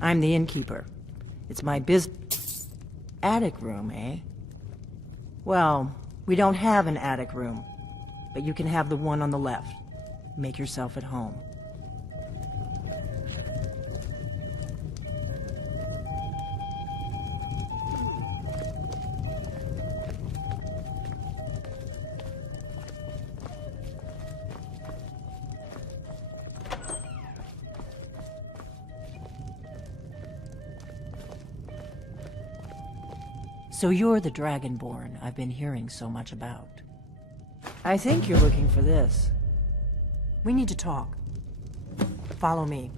I'm the innkeeper. It's my attic room, eh? Well, we don't have an attic room, but you can have the one on the left. Make yourself at home. So you're the Dragonborn I've been hearing so much about. I think you're looking for this. We need to talk. Follow me.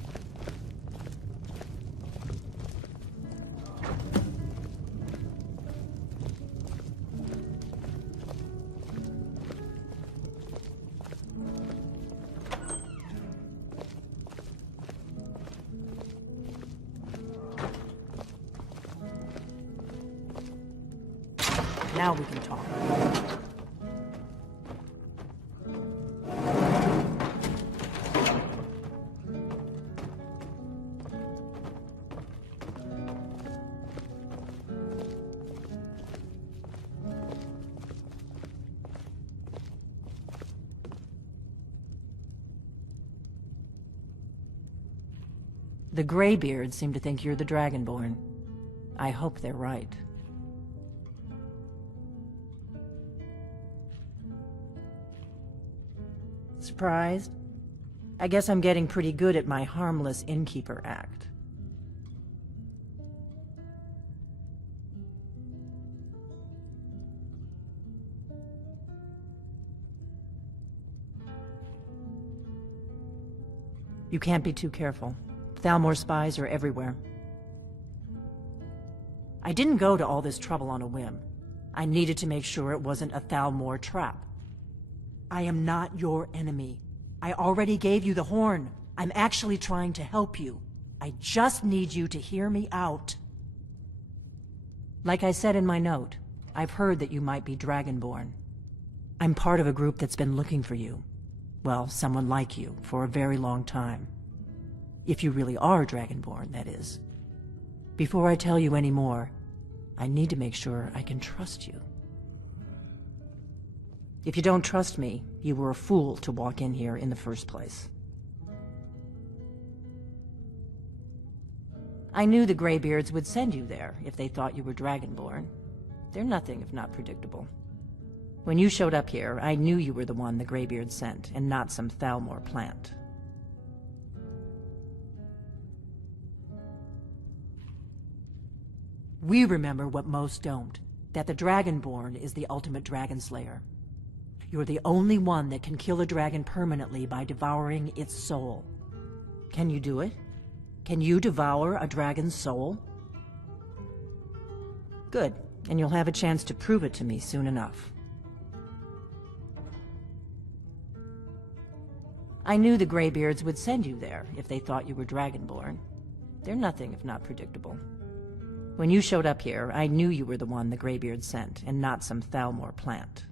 Now we can talk. The Greybeards seem to think you're the Dragonborn. I hope they're right. Surprised? I guess I'm getting pretty good at my harmless innkeeper act. You can't be too careful. Thalmor spies are everywhere. I didn't go to all this trouble on a whim. I needed to make sure it wasn't a Thalmor trap. I am not your enemy. I already gave you the horn. I'm actually trying to help you. I just need you to hear me out. Like I said in my note, I've heard that you might be Dragonborn. I'm part of a group that's been looking for you. Well, someone like you, for a very long time. If you really are Dragonborn, that is. Before I tell you any more, I need to make sure I can trust you. If you don't trust me, you were a fool to walk in here in the first place. I knew the Greybeards would send you there if they thought you were Dragonborn. They're nothing if not predictable. When you showed up here, I knew you were the one the Greybeards sent, and not some Thalmor plant. We remember what most don't, that the Dragonborn is the ultimate dragon slayer. You're the only one that can kill a dragon permanently by devouring its soul. Can you do it? Can you devour a dragon's soul? Good, and you'll have a chance to prove it to me soon enough. I knew the Greybeards would send you there if they thought you were Dragonborn. They're nothing if not predictable. When you showed up here, I knew you were the one the Greybeards sent, and not some Thalmor plant.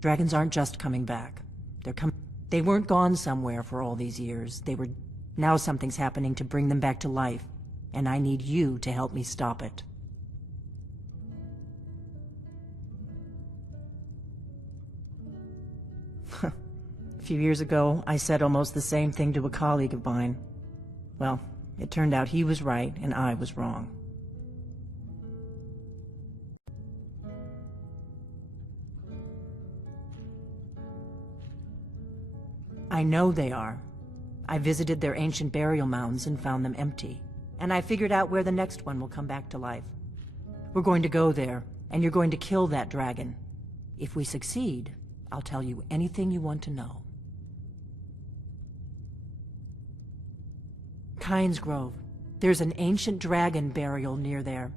Dragons aren't just coming back. They weren't gone somewhere for all these years. Now something's happening to bring them back to life, and I need you to help me stop it. A few years ago, I said almost the same thing to a colleague of mine. Well, it turned out he was right and I was wrong. I know they are. I visited their ancient burial mounds and found them empty. And I figured out where the next one will come back to life. We're going to go there, and you're going to kill that dragon. If we succeed, I'll tell you anything you want to know. Kynes Grove. There's an ancient dragon burial near there.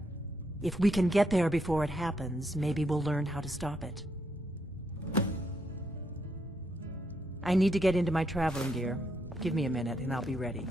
If we can get there before it happens, maybe we'll learn how to stop it. I need to get into my traveling gear. Give me a minute and I'll be ready.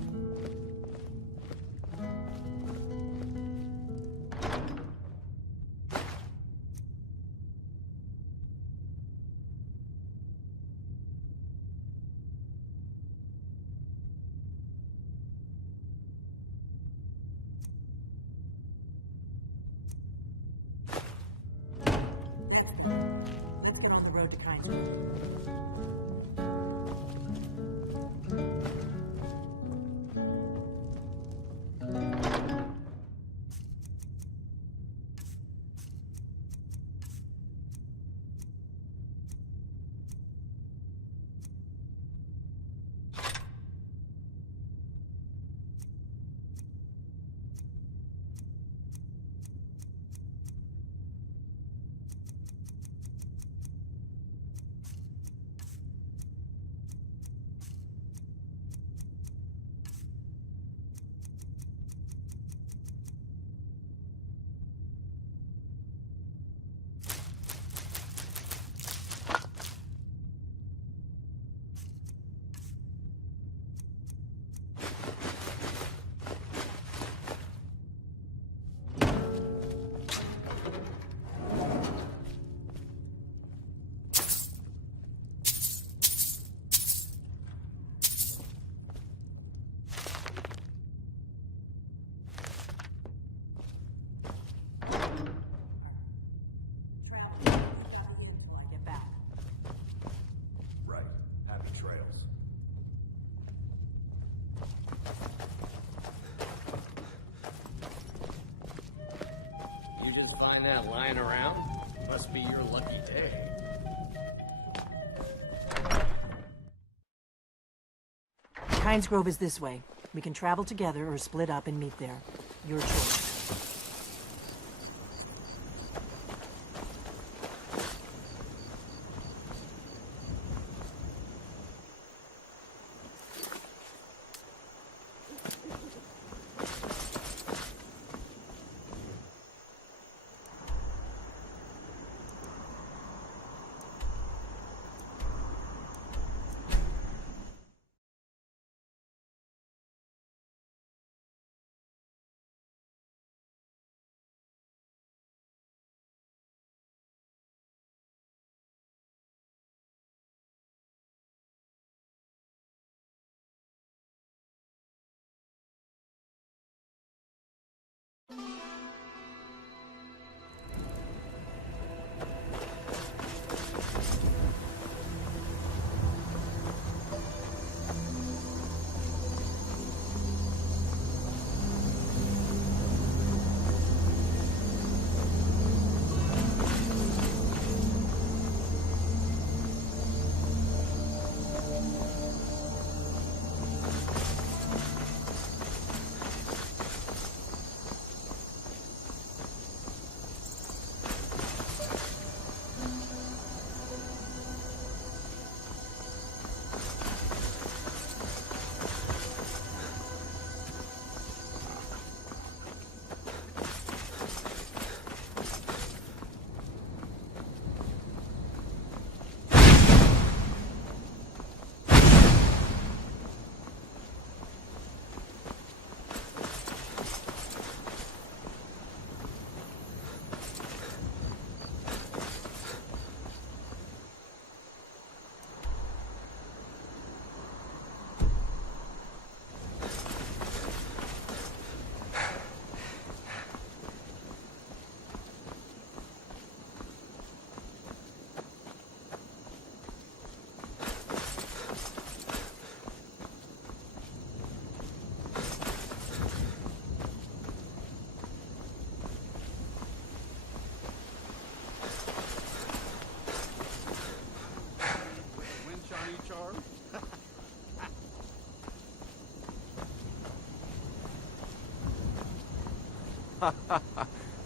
road to Kindred. Find that lying around? Must be your lucky day. Kynes Grove is this way. We can travel together or split up and meet there. Your choice.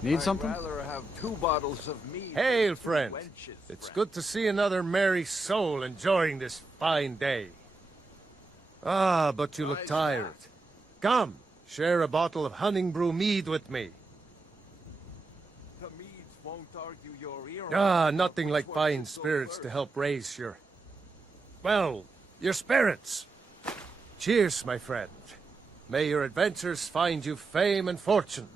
Need something? I'd rather have 2 bottles of mead. Hail, friend. It's good to see another merry soul enjoying this fine day. Ah, but you look tired. Come, share a bottle of Hunting Brew mead with me. The meads won't argue your ear. Ah, nothing like fine spirits to help raise your... well, your spirits. Cheers, my friend. May your adventures find you fame and fortune.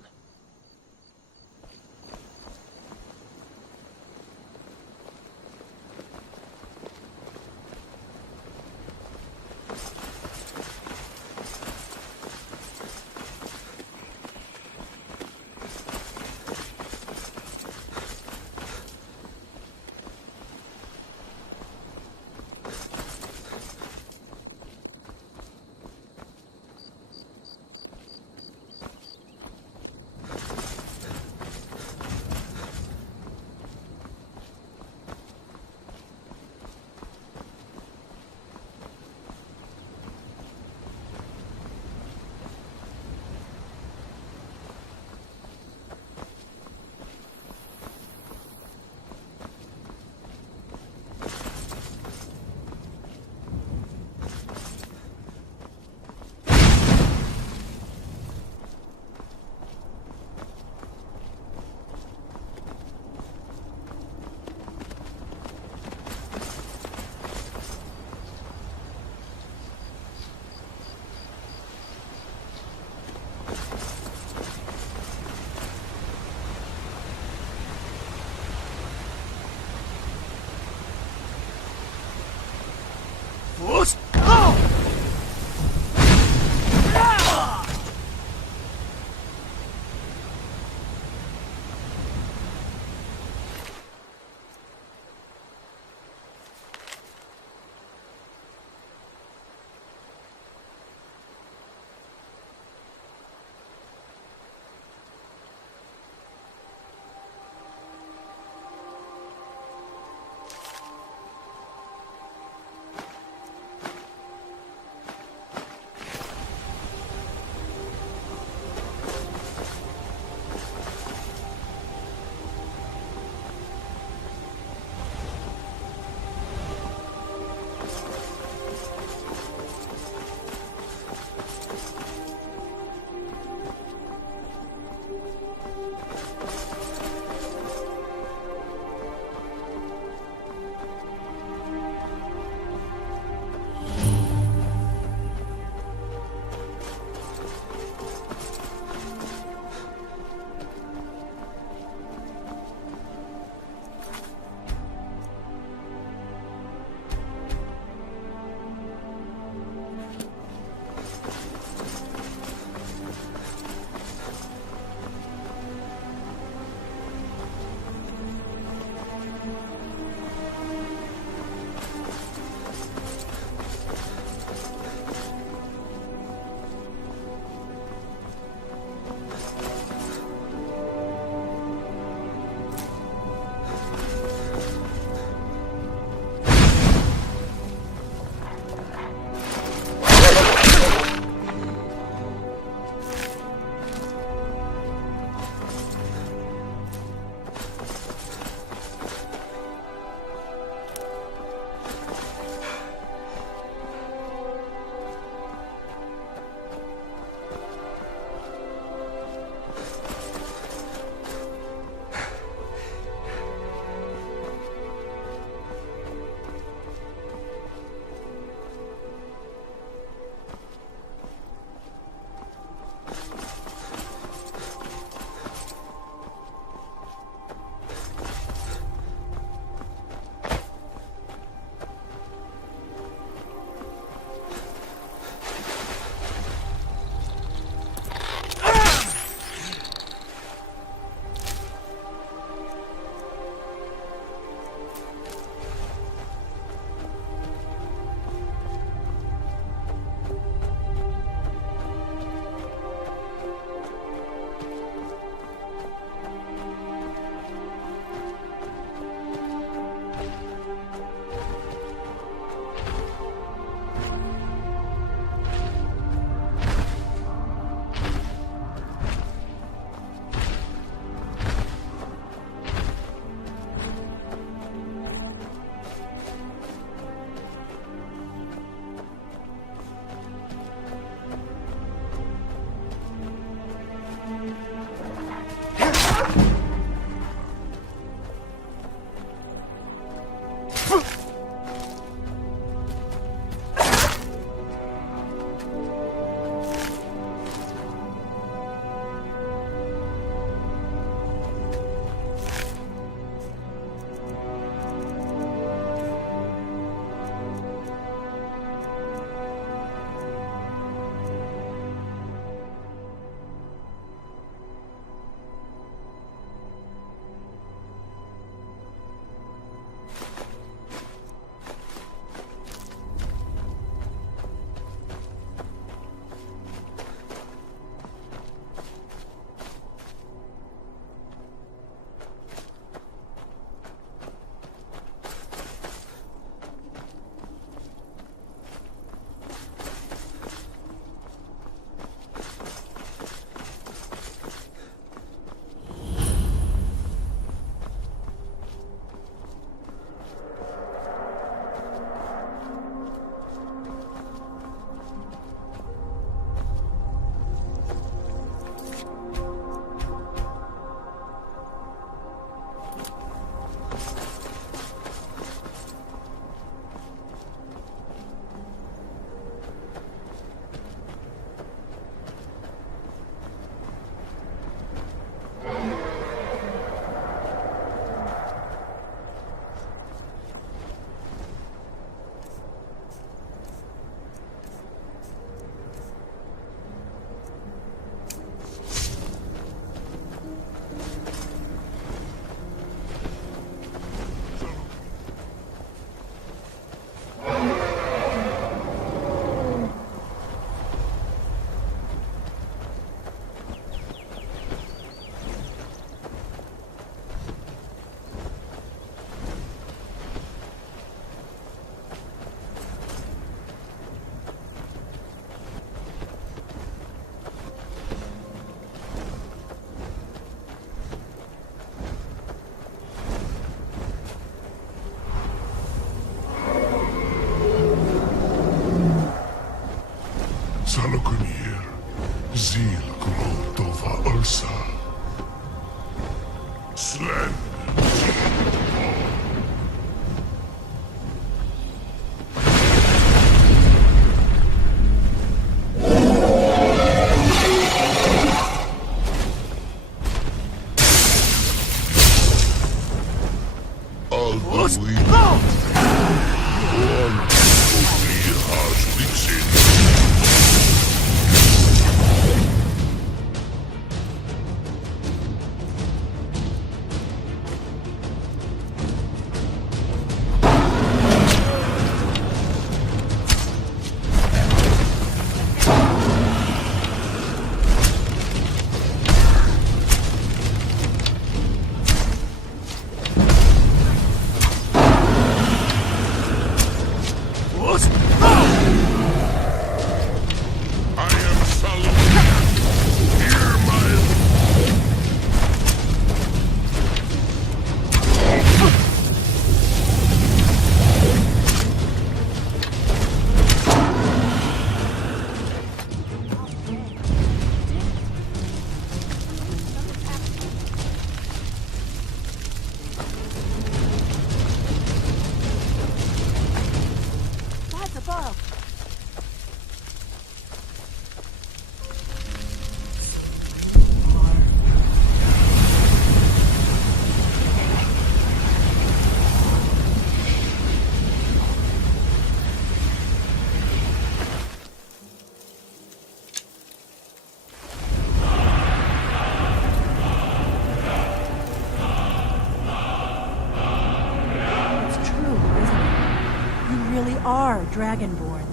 Are Dragonborn.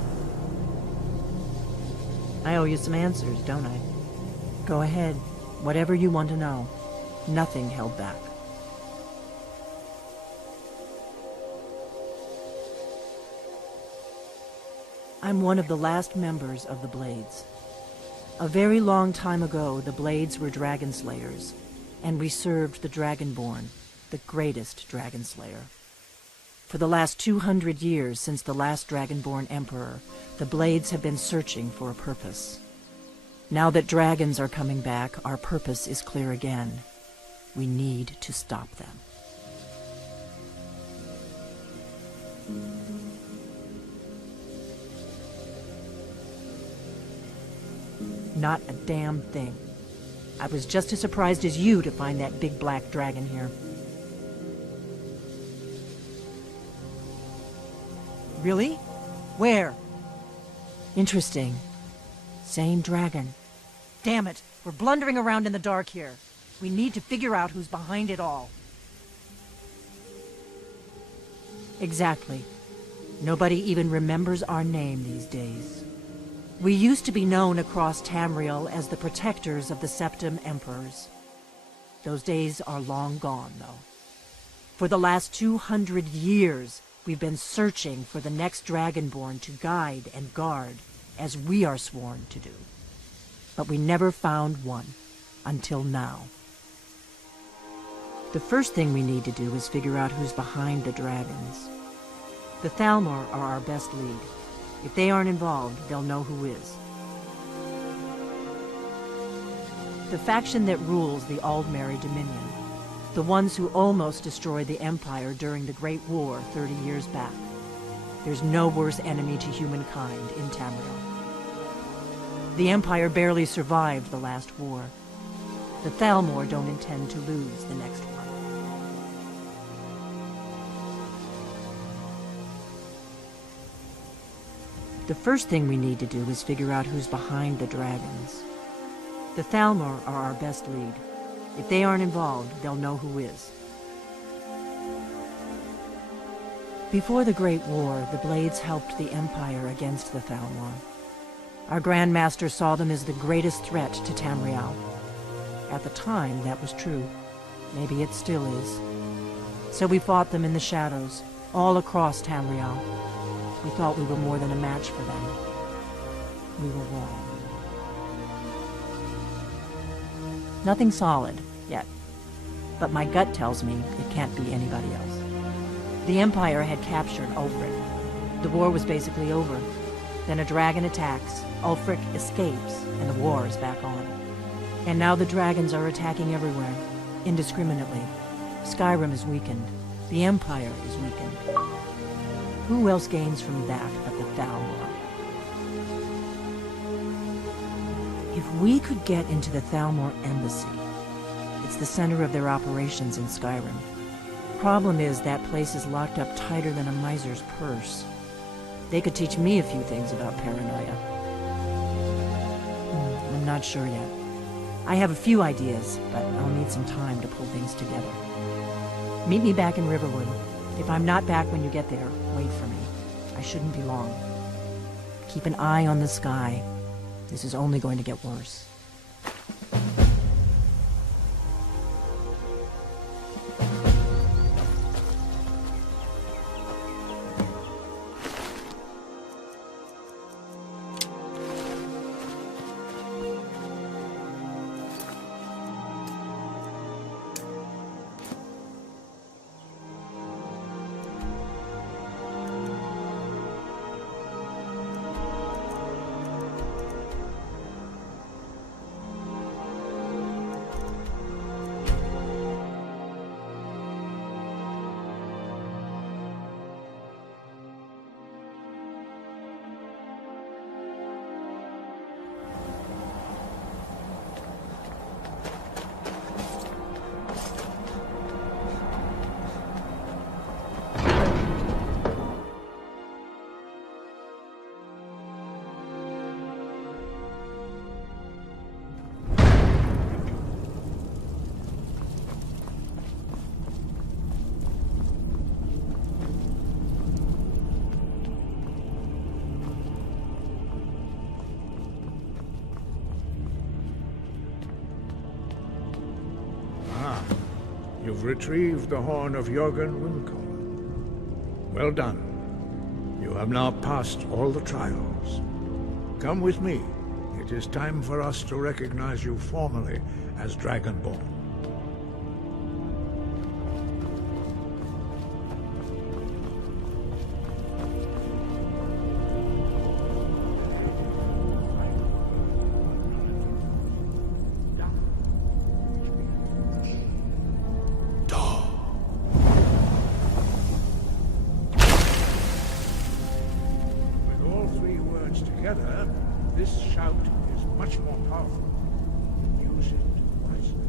I owe you some answers, don't I? Go ahead. Whatever you want to know. Nothing held back. I'm one of the last members of the Blades. A very long time ago, the Blades were dragon slayers, and we served the Dragonborn, the greatest dragon slayer. For the last 200 years since the last Dragonborn Emperor, the Blades have been searching for a purpose. Now that dragons are coming back, our purpose is clear again. We need to stop them. Not a damn thing. I was just as surprised as you to find that big black dragon here. Really? Where? Interesting. Same dragon. Damn it, we're blundering around in the dark here. We need to figure out who's behind it all. Exactly. Nobody even remembers our name these days. We used to be known across Tamriel as the protectors of the Septim Emperors. Those days are long gone, though. For the last 200 years, we've been searching for the next Dragonborn to guide and guard, as we are sworn to do. But we never found one, until now. The first thing we need to do is figure out who's behind the dragons. The Thalmor are our best lead. If they aren't involved, they'll know who is. The faction that rules the Aldmeri Dominion. The ones who almost destroyed the Empire during the Great War 30 years back. There's no worse enemy to humankind in Tamriel. The Empire barely survived the last war. The Thalmor don't intend to lose the next one. The first thing we need to do is figure out who's behind the dragons. The Thalmor are our best lead. If they aren't involved, they'll know who is. Before the Great War, the Blades helped the Empire against the Thalmor. Our Grand Master saw them as the greatest threat to Tamriel. At the time, that was true. Maybe it still is. So we fought them in the shadows, all across Tamriel. We thought we were more than a match for them. We were wrong. Nothing solid, yet. But my gut tells me it can't be anybody else. The Empire had captured Ulfric. The war was basically over. Then a dragon attacks, Ulfric escapes, and the war is back on. And now the dragons are attacking everywhere, indiscriminately. Skyrim is weakened. The Empire is weakened. Who else gains from that but the Thalmor? If we could get into the Thalmor embassy, it's the center of their operations in Skyrim. Problem is, that place is locked up tighter than a miser's purse. They could teach me a few things about paranoia. I'm not sure yet. I have a few ideas, but I'll need some time to pull things together. Meet me back in Riverwood. If I'm not back when you get there, wait for me. I shouldn't be long. Keep an eye on the sky. This is only going to get worse. You've retrieved the horn of Jurgen Windcaller. Well done. You have now passed all the trials. Come with me. It is time for us to recognize you formally as Dragonborn. Together, this shout is much more powerful. Use it wisely.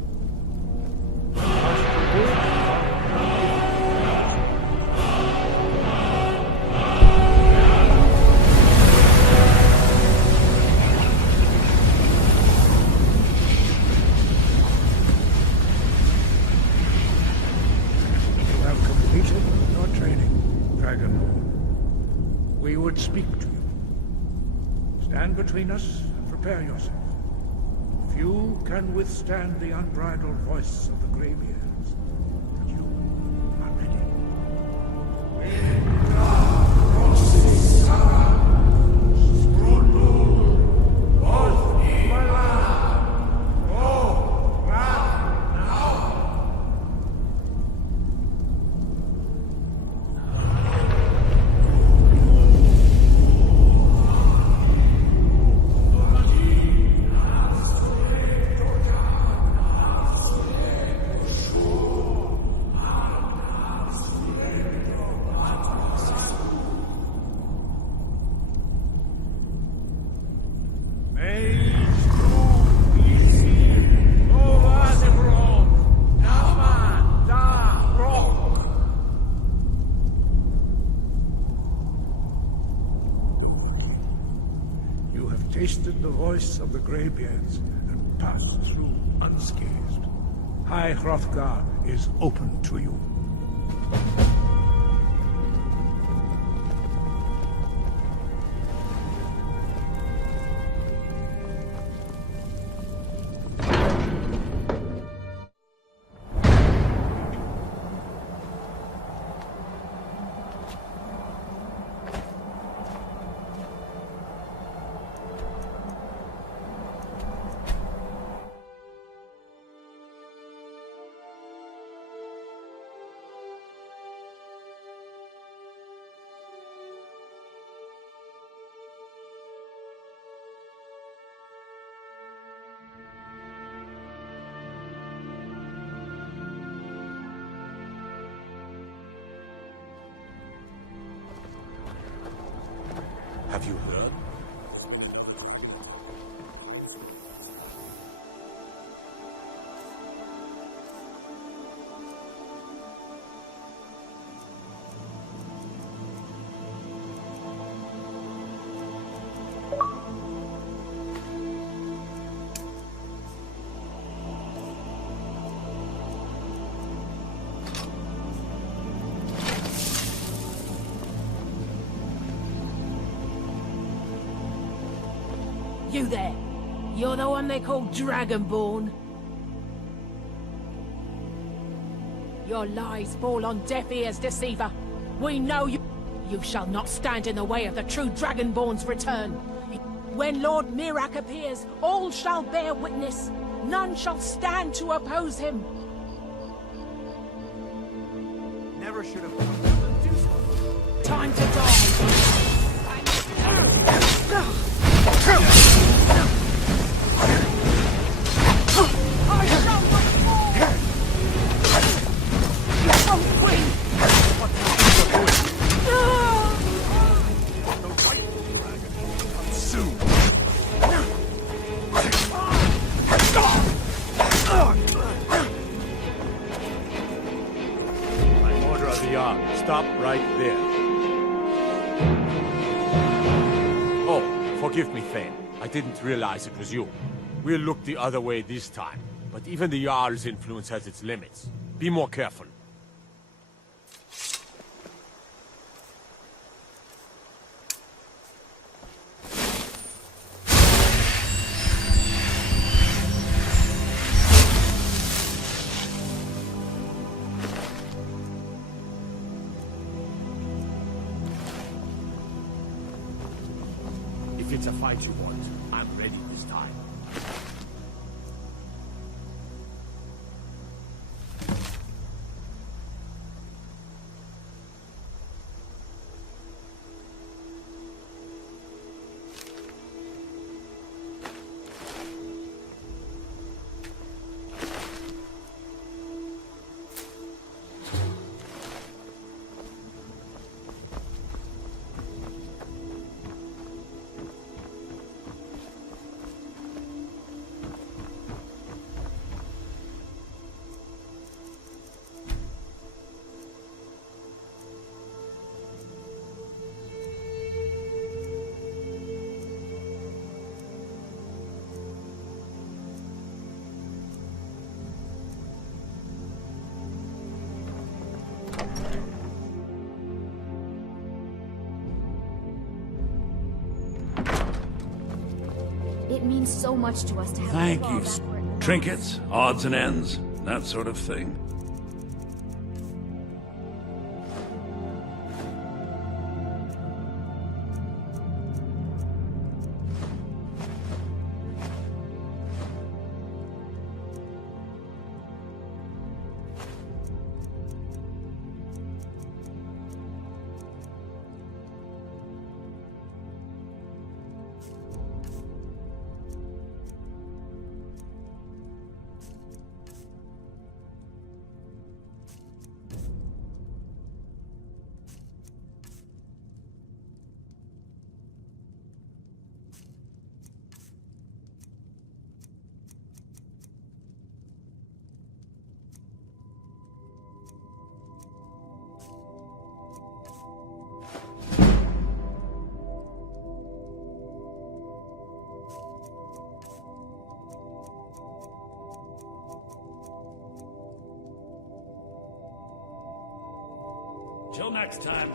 You have completed your training, Dragonborn. We would speak to you. Stand between us and prepare yourself. Few can withstand the unbridled voice of the Greybeards, but you are tasted the voice of the Greybeards and passed through unscathed. High Hrothgar is open to you. Have you heard? You there! You're the one they call Dragonborn? Your lies fall on deaf ears, deceiver. We know you. You shall not stand in the way of the true Dragonborn's return. When Lord Mirak appears, all shall bear witness. None shall stand to oppose him. Never should have come to do so. Time to die! I shall not fall! You won't win! Soon. By order of the Jarl, stop right there. Oh, forgive me, Thane. I didn't realize it was you. We'll look the other way this time. But even the Jarl's influence has its limits. Be more careful. If it's a fight you want, I'm ready this time. It means so much to us to have Thank a you. claw back where it Trinkets, odds and ends, that sort of thing. Till next time.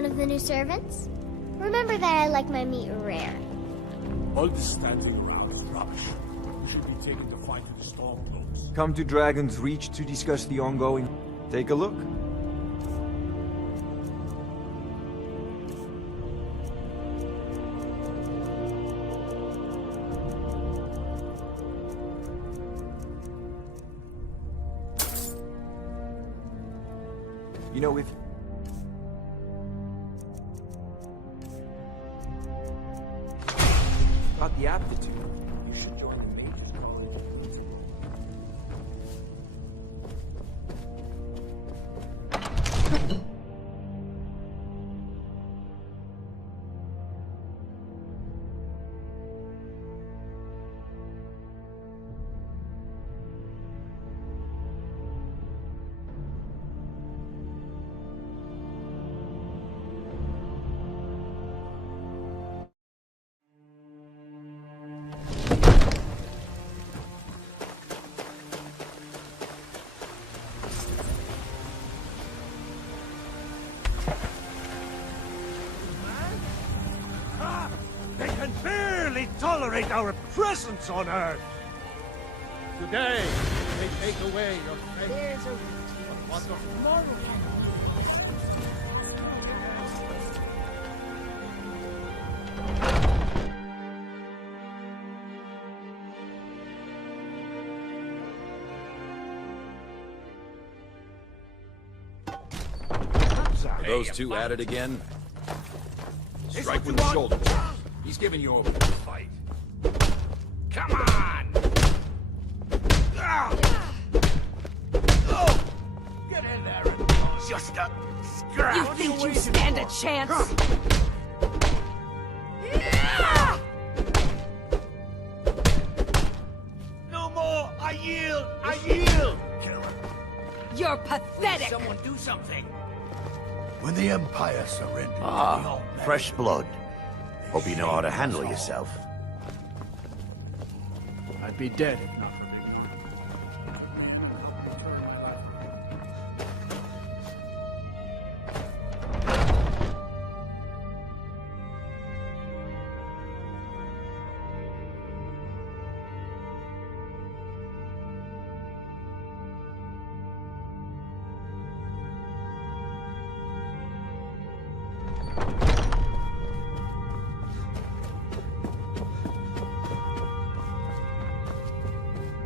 one of the new servants? Remember that I like my meat rare. All this standing around is rubbish. You should be taken to fight with the Stormcloaks. Come to Dragon's Reach to discuss the ongoing... Take a look. You know, if... got the aptitude, you should join the Mage's Guard. They can barely tolerate our presence on Earth! Today, they take away your faith. There's a What the... Are those two at it again? Strike with the shoulder. He's giving you a fight. Come on! Get in there and just a scrap. You think you stand a chance? No more! I yield! I yield! Kill him. You're pathetic! Someone do something! When the Empire surrendered... fresh blood. Hope you know how to handle yourself. I'd be dead if not for Big Mom.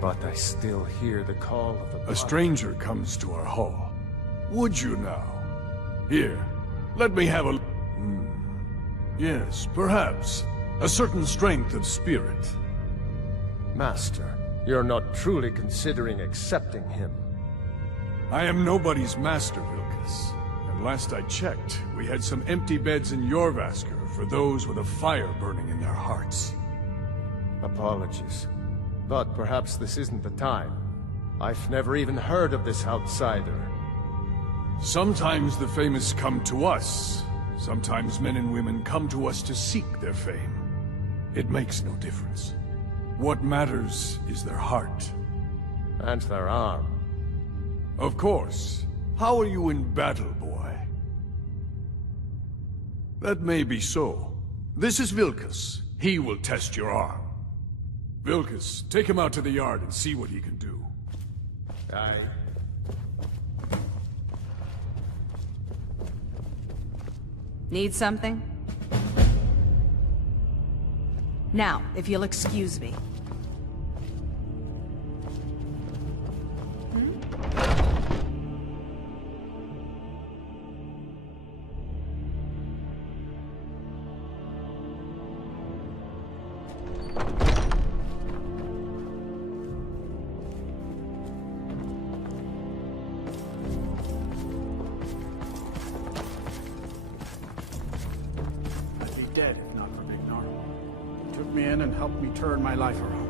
But I still hear the call of the... A stranger comes to our hall. Would you now? Here, let me have a... Yes, perhaps. A certain strength of spirit. Master, you're not truly considering accepting him. I am nobody's master, Vilkas. And last I checked, we had some empty beds in Jorvaskr for those with a fire burning in their hearts. Apologies. But perhaps this isn't the time. I've never even heard of this outsider. Sometimes the famous come to us. Sometimes men and women come to us to seek their fame. It makes no difference. What matters is their heart. And their arm. Of course. How are you in battle, boy? That may be so. This is Vilkas. He will test your arm. Vilkas, take him out to the yard and see what he can do. Aye. Need something? Now, if you'll excuse me. Dead if not for Big Gnarl. He took me in and helped me turn my life around.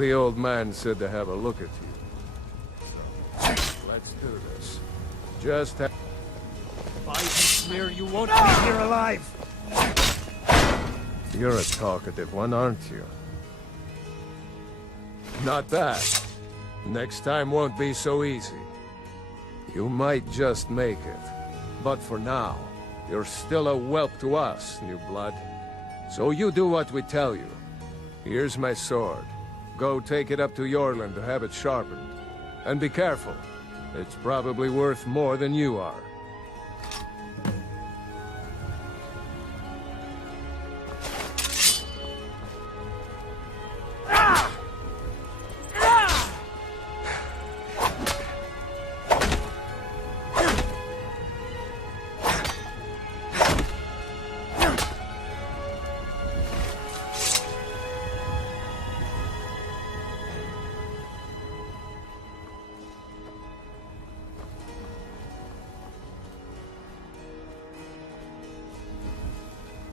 The old man said to have a look at you. So, let's do this. Just have... If I swear you won't be here alive! You're a talkative one, aren't you? Not that. Next time won't be so easy. You might just make it. But for now, you're still a whelp to us, new blood. So you do what we tell you. Here's my sword. Go take it up to Jorland to have it sharpened. And be careful. It's probably worth more than you are.